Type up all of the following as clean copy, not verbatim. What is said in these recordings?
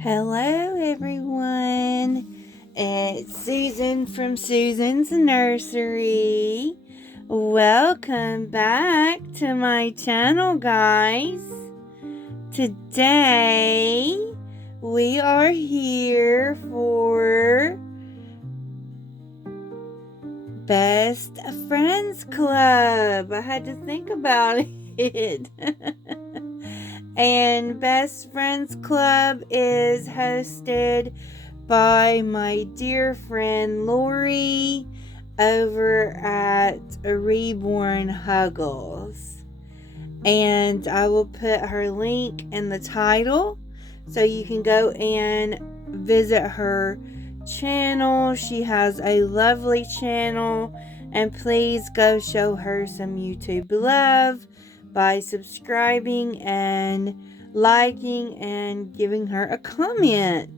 Hello everyone, it's Susan from Susan's Nursery. Welcome back to my channel, guys. Today we are here for Best Friends Club. I had to think about it. And Best Friends Club is hosted by my dear friend Laurie over at Reborn Huggles. And I will put her link in the title so you can go and visit her channel. She has a lovely channel, and please go show her some YouTube love by subscribing and liking and giving her a comment.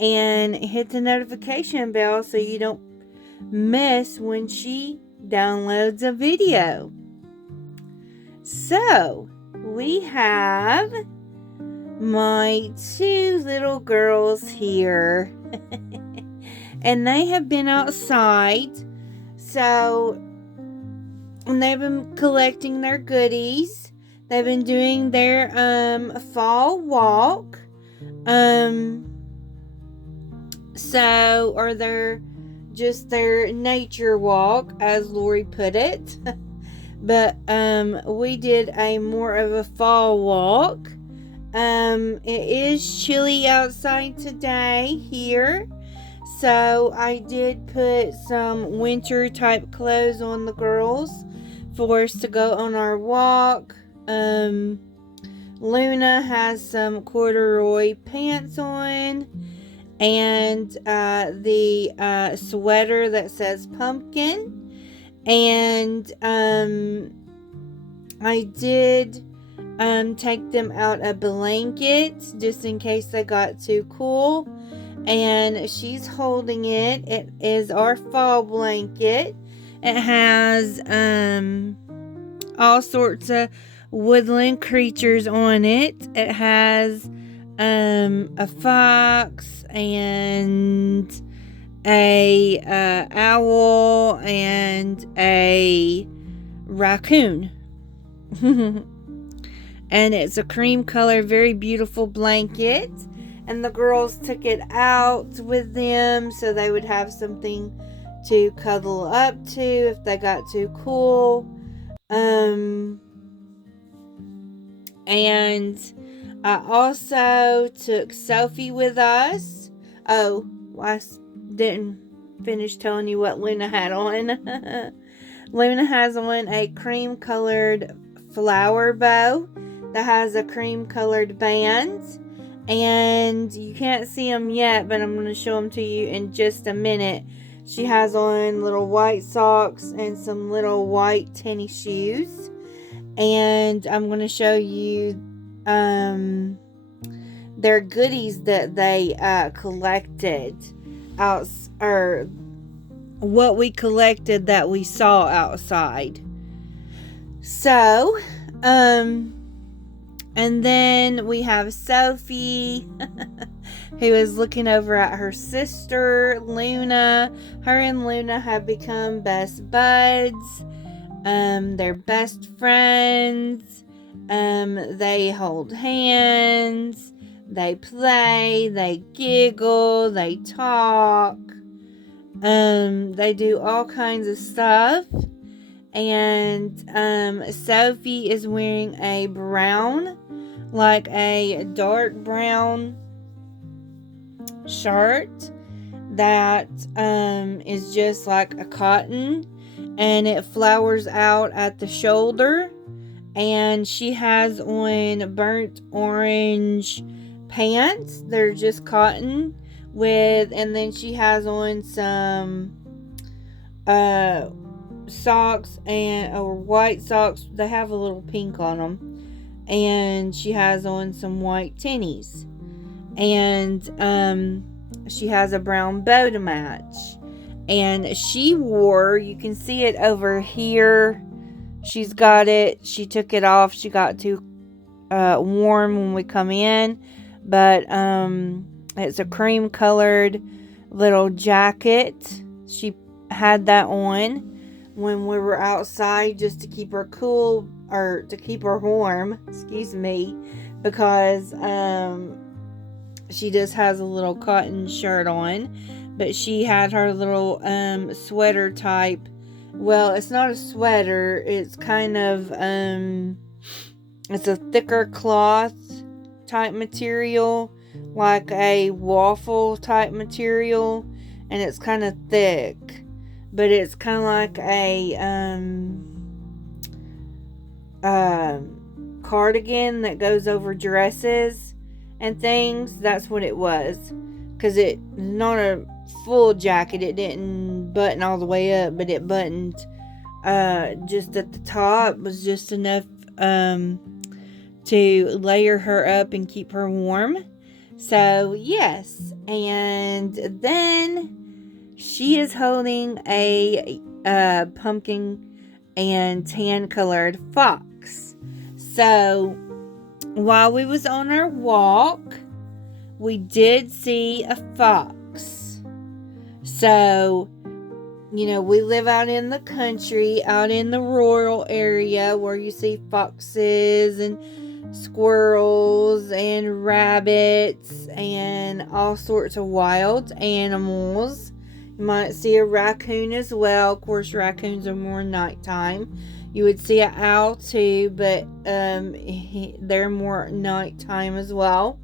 And hit the notification bell so you don't miss when she downloads a video. So, we have my two little girls here. And they have been outside. So, and they've been collecting their goodies. They've been doing their fall walk. Or their nature walk, as Laurie put it. But we did a more of a fall walk. It is chilly outside today here. So I did put some winter type clothes on the girls for us to go on our walk. Luna has some corduroy pants on and the sweater that says pumpkin. And I did take them out a blanket just in case they got too cool. And she's holding it. It is our fall blanket. It has all sorts of woodland creatures on it. It has a fox and a owl and a raccoon. And it's a cream color, very beautiful blanket. And the girls took it out with them so they would have something to cuddle up to if they got too cool. And I also took Sophie with us. Oh, I didn't finish telling you what Luna had on. Luna has on a cream colored flower bow that has a cream colored band. And you can't see them yet, but I'm going to show them to you in just a minute. She has on little white socks and some little white tennis shoes. And I'm going to show you their goodies that they collected out, or what we collected that we saw outside. So, and then we have Sophie, who is looking over at her sister, Luna. Her and Luna have become best buds. They're best friends. They hold hands. They play. They giggle. They talk. They do all kinds of stuff. And Sophie is wearing a brown, like a dark brown shirt that is just like a cotton, and it flowers out at the shoulder. And she has on burnt orange pants. They're just cotton and then she has on some socks or white socks. They have a little pink on them. And she has on some white tennies. And she has a brown bow to match. And she wore, you can see it over here, she's got it. She took it off. She got too warm when we come in. But it's a cream colored little jacket. She had that on when we were outside just to keep her cool, or to keep her warm, excuse me, because she just has a little cotton shirt on. But she had her little sweater type. Well, it's not a sweater. It's kind of it's a thicker cloth type material, like a waffle type material, and it's kind of thick, but it's kind of like a cardigan that goes over dresses and things. That's what it was, because it's not a full jacket. It didn't button all the way up, but it buttoned just at the top, was just enough to layer her up and keep her warm. So yes, and then she is holding a pumpkin and tan colored fox. So while we was on our walk, we did see a fox. So, you know, we live out in the country, out in the rural area where you see foxes and squirrels and rabbits and all sorts of wild animals. You might see a raccoon as well. Of course, raccoons are more nighttime. You would see an owl too, but they're more nighttime as well.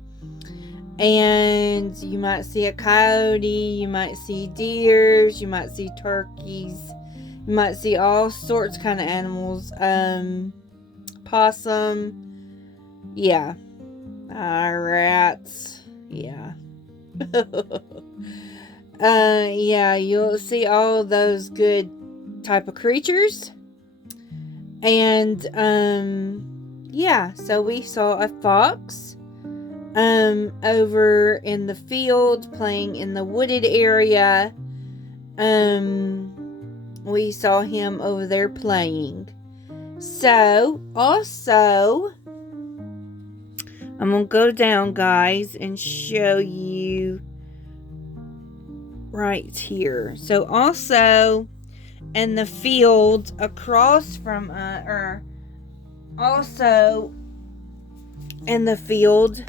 And you might see a coyote, you might see deers, you might see turkeys, you might see all sorts of kind of animals. Possum, yeah, rats, yeah. Yeah, you'll see all those good type of creatures. And yeah, so we saw a fox over in the field, playing in the wooded area. We saw him over there playing. So also, I'm gonna go down, guys, and show you right here. So also in the field across from also in the field,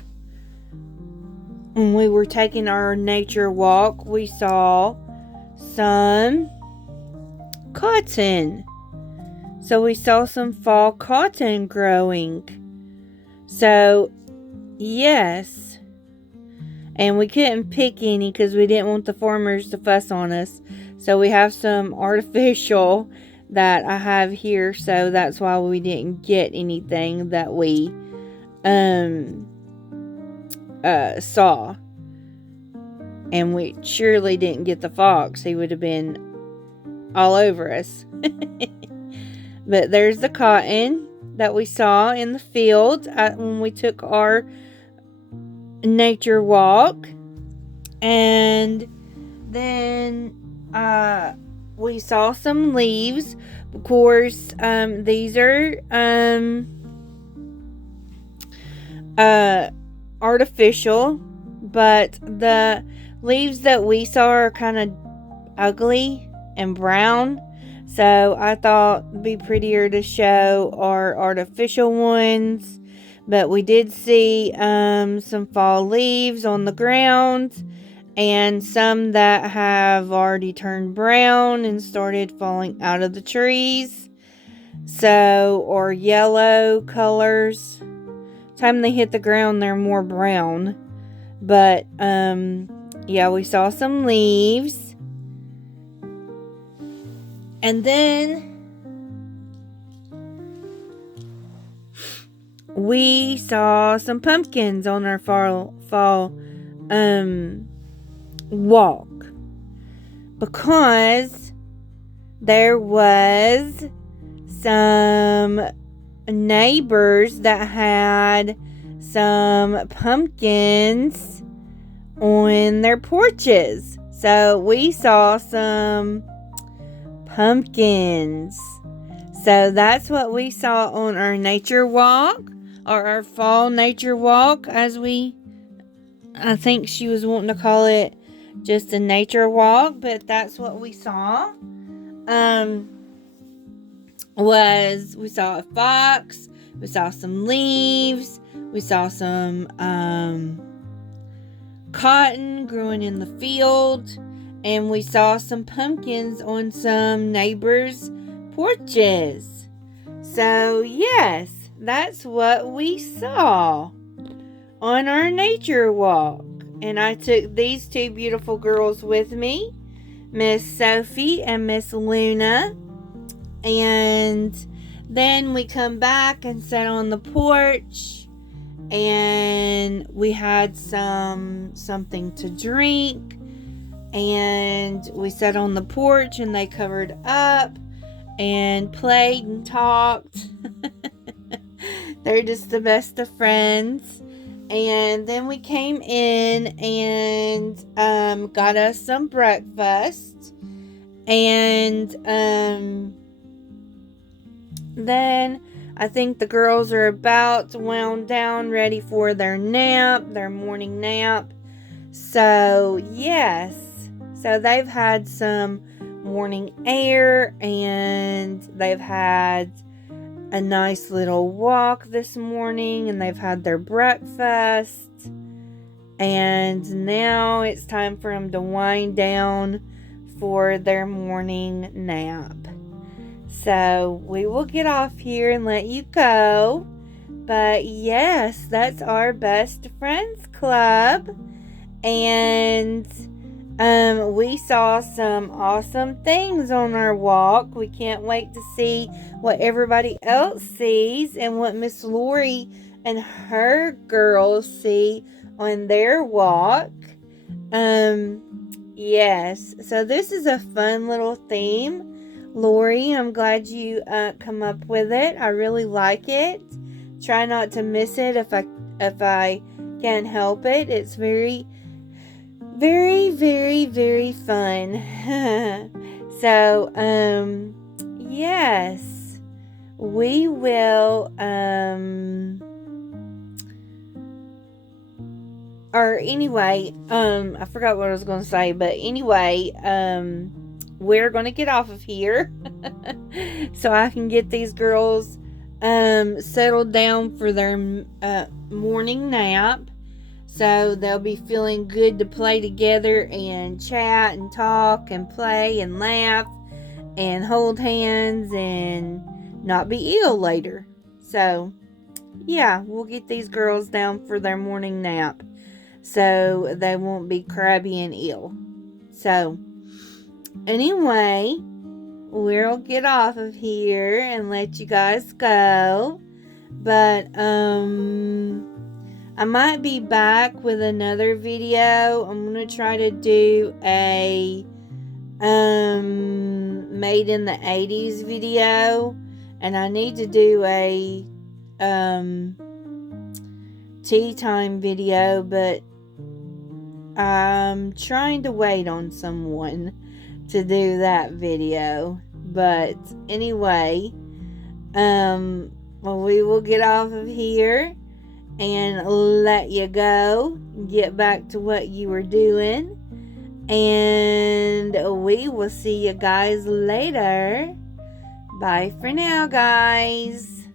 when we were taking our nature walk, we saw some cotton. So we saw some fall cotton growing. So yes, and we couldn't pick any because we didn't want the farmers to fuss on us. So we have some artificial that I have here, so that's why we didn't get anything that we saw. And we surely didn't get the fox. He would have been all over us. But there's the cotton that we saw in the field when we took our nature walk. And then we saw some leaves. Of course, these are artificial, but the leaves that we saw are kind of ugly and brown. So I thought it'd be prettier to show our artificial ones. But we did see some fall leaves on the ground, and some that have already turned brown and started falling out of the trees. So, or yellow colors. Time they hit the ground, they're more brown. But yeah, we saw some leaves. And then we saw some pumpkins on our fall walk, because there was some neighbors that had some pumpkins on their porches. So we saw some pumpkins. So that's what we saw on our nature walk, or our fall nature walk, I think she was wanting to call it just a nature walk, but that's what we saw. We saw a fox, we saw some leaves, we saw some cotton growing in the field, and we saw some pumpkins on some neighbors' porches. So yes, that's what we saw on our nature walk. And I took these two beautiful girls with me, Miss Sophie and Miss Luna. And then we come back and sat on the porch, and we had something to drink, and we sat on the porch and they covered up and played and talked. They're just the best of friends. And then we came in and got us some breakfast, and then I think the girls are about to wound down, ready for their morning nap. So yes, so they've had some morning air, and they've had a nice little walk this morning, and they've had their breakfast, and now it's time for them to wind down for their morning nap. So we will get off here and let you go. But yes, that's our best friends club. And we saw some awesome things on our walk. We can't wait to see what everybody else sees and what Miss Laurie and her girls see on their walk. Yes, so this is a fun little theme. Laurie, I'm glad you come up with it. I really like it. Try not to miss it if I can help it. It's very, very, very, very fun. So, yes, we will, or anyway, I forgot what I was going to say, but anyway, we're going to get off of here so I can get these girls settled down for their morning nap, so they'll be feeling good to play together and chat and talk and play and laugh and hold hands and not be ill later. So yeah, we'll get these girls down for their morning nap so they won't be crabby and ill. So anyway, we'll get off of here and let you guys go. But I might be back with another video. I'm gonna try to do a made in the 80s video, and I need to do a tea time video, but I'm trying to wait on someone to do that video. But anyway, we will get off of here and let you go, get back to what you were doing, and we will see you guys later. Bye for now, guys.